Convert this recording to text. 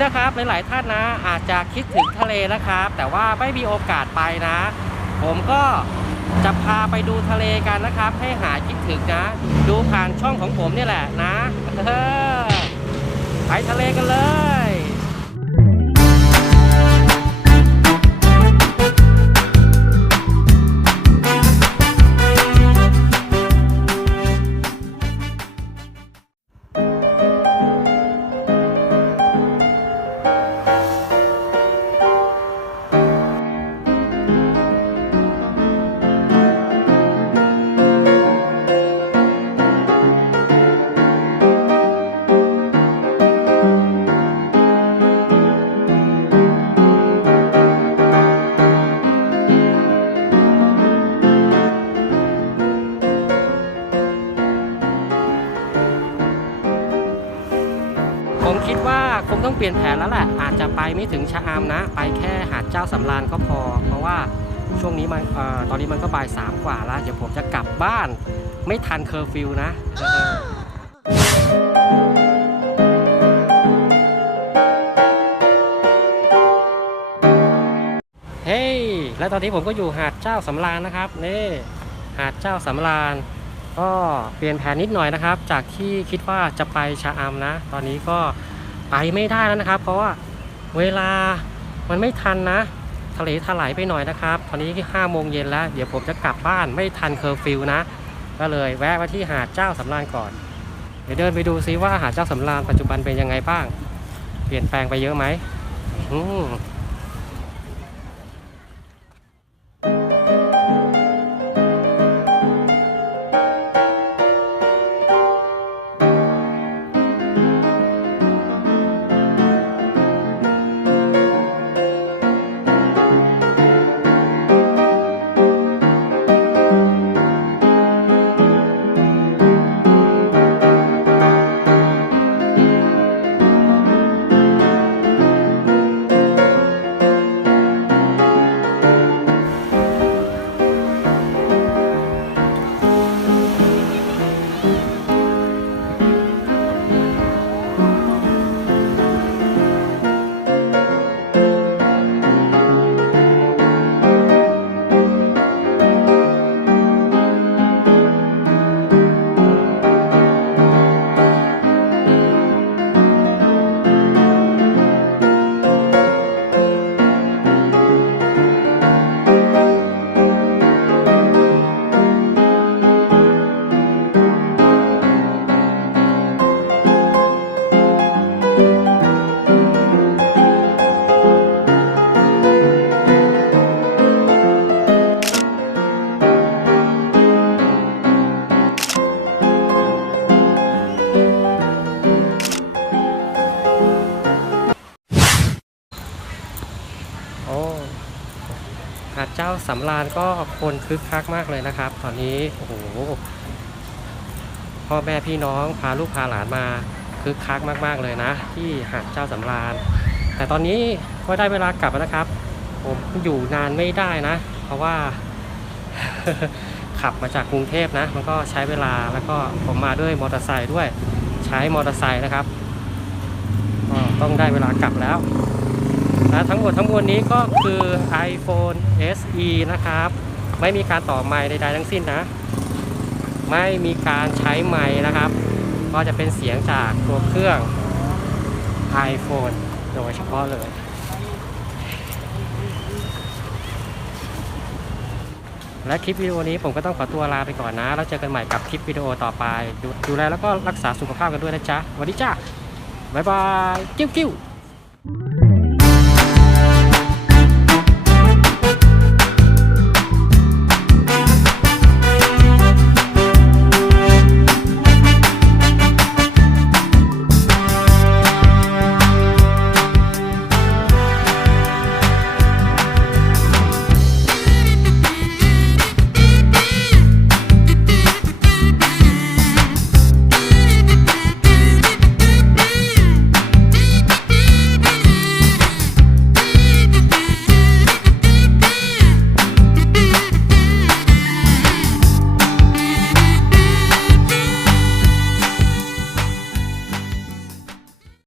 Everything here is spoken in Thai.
นี้นะครับ หลายๆท่านนะ อาจจะคิดถึงทะเลนะครับ แต่ว่าไม่มีโอกาสไปนะ ผมก็จะพาไปดูทะเลกันนะครับ ให้หายคิดถึงนะ ดูผ่านช่องของผมนี่แหละนะไปทะเลกันเลย คิดว่าคงต้องเปลี่ยนแผนแล้วแหละ อาจจะไปไม่ถึงชะอำนะ ไปแค่หาดเจ้าสำราญก็พอ เพราะว่าช่วงนี้มันออตอนนี้มันก็บ่ายสามกว่าแล้ว เดี๋ยวผมจะกลับบ้าน ไม่ทันเคอร์ฟิวนะเออเฮ้ยและตอนนี้ผมก็อยู่หาดเจ้าสำราญนะครับนี่หาดเจ้าสำราญก็เปลี่ยนแผนนิดหน่อยนะครับ จากที่คิดว่าจะไปชะอำนะ ตอนนี้ก็ ไปไม่ได้แล้วนะครับ เพราะว่าเวลามันไม่ทันนะทะเลถลายไปหน่อยนะครับ ตอนนี้ห้าโมงเย็นแล้ว เดี๋ยวผมจะกลับบ้านไม่ทันเคอร์ฟิวนะ ก็เลยแวะมาที่หาดเจ้าสำราญก่อน เดี๋ยวเดินไปดูซิว่าหาดเจ้าสำราญปัจจุบันเป็นยังไงบ้าง เปลี่ยนแปลงไปเยอะไหมอืม จ้าสำราญก็คนคึกคักมากเลยนะครับ ตอนนี้โอ้โหพ่อแม่พี่น้องพาลูกพาหลานมาคึกคักมาก ๆเลยนะ ที่หาดเจ้าสำราญ แต่ตอนนี้ก็ได้เวลากลับแล้วนะครับ ผมอยู่นานไม่ได้นะ เพราะว่า ขับมาจากกรุงเทพนะ มันก็ใช้เวลาแล้วก็ผมมาด้วยมอเตอร์ไซค์ด้วย ใช้มอเตอร์ไซค์นะครับก็ต้องได้เวลากลับแล้ว นะทั้งหมดทั้งมวลนี้ก็คือ iPhone SE นะครับ ไม่มีการต่อไมค์ใดๆทั้งสิ้นนะ ไม่มีการใช้ไมค์นะครับ ก็จะเป็นเสียงจากตัวเครื่อง iPhone โดยเฉพาะเลยและคลิปวิดีโอนี้ผมก็ต้องขอตัวลาไปก่อนนะ แล้วเจอกันใหม่กับคลิปวิดีโอต่อไป ดูดูแลแล้วก็รักษาสุขภาพกันด้วยนะจ๊ะสวัสดีจ้าบ๊ายบาย กิ้วกิ้ว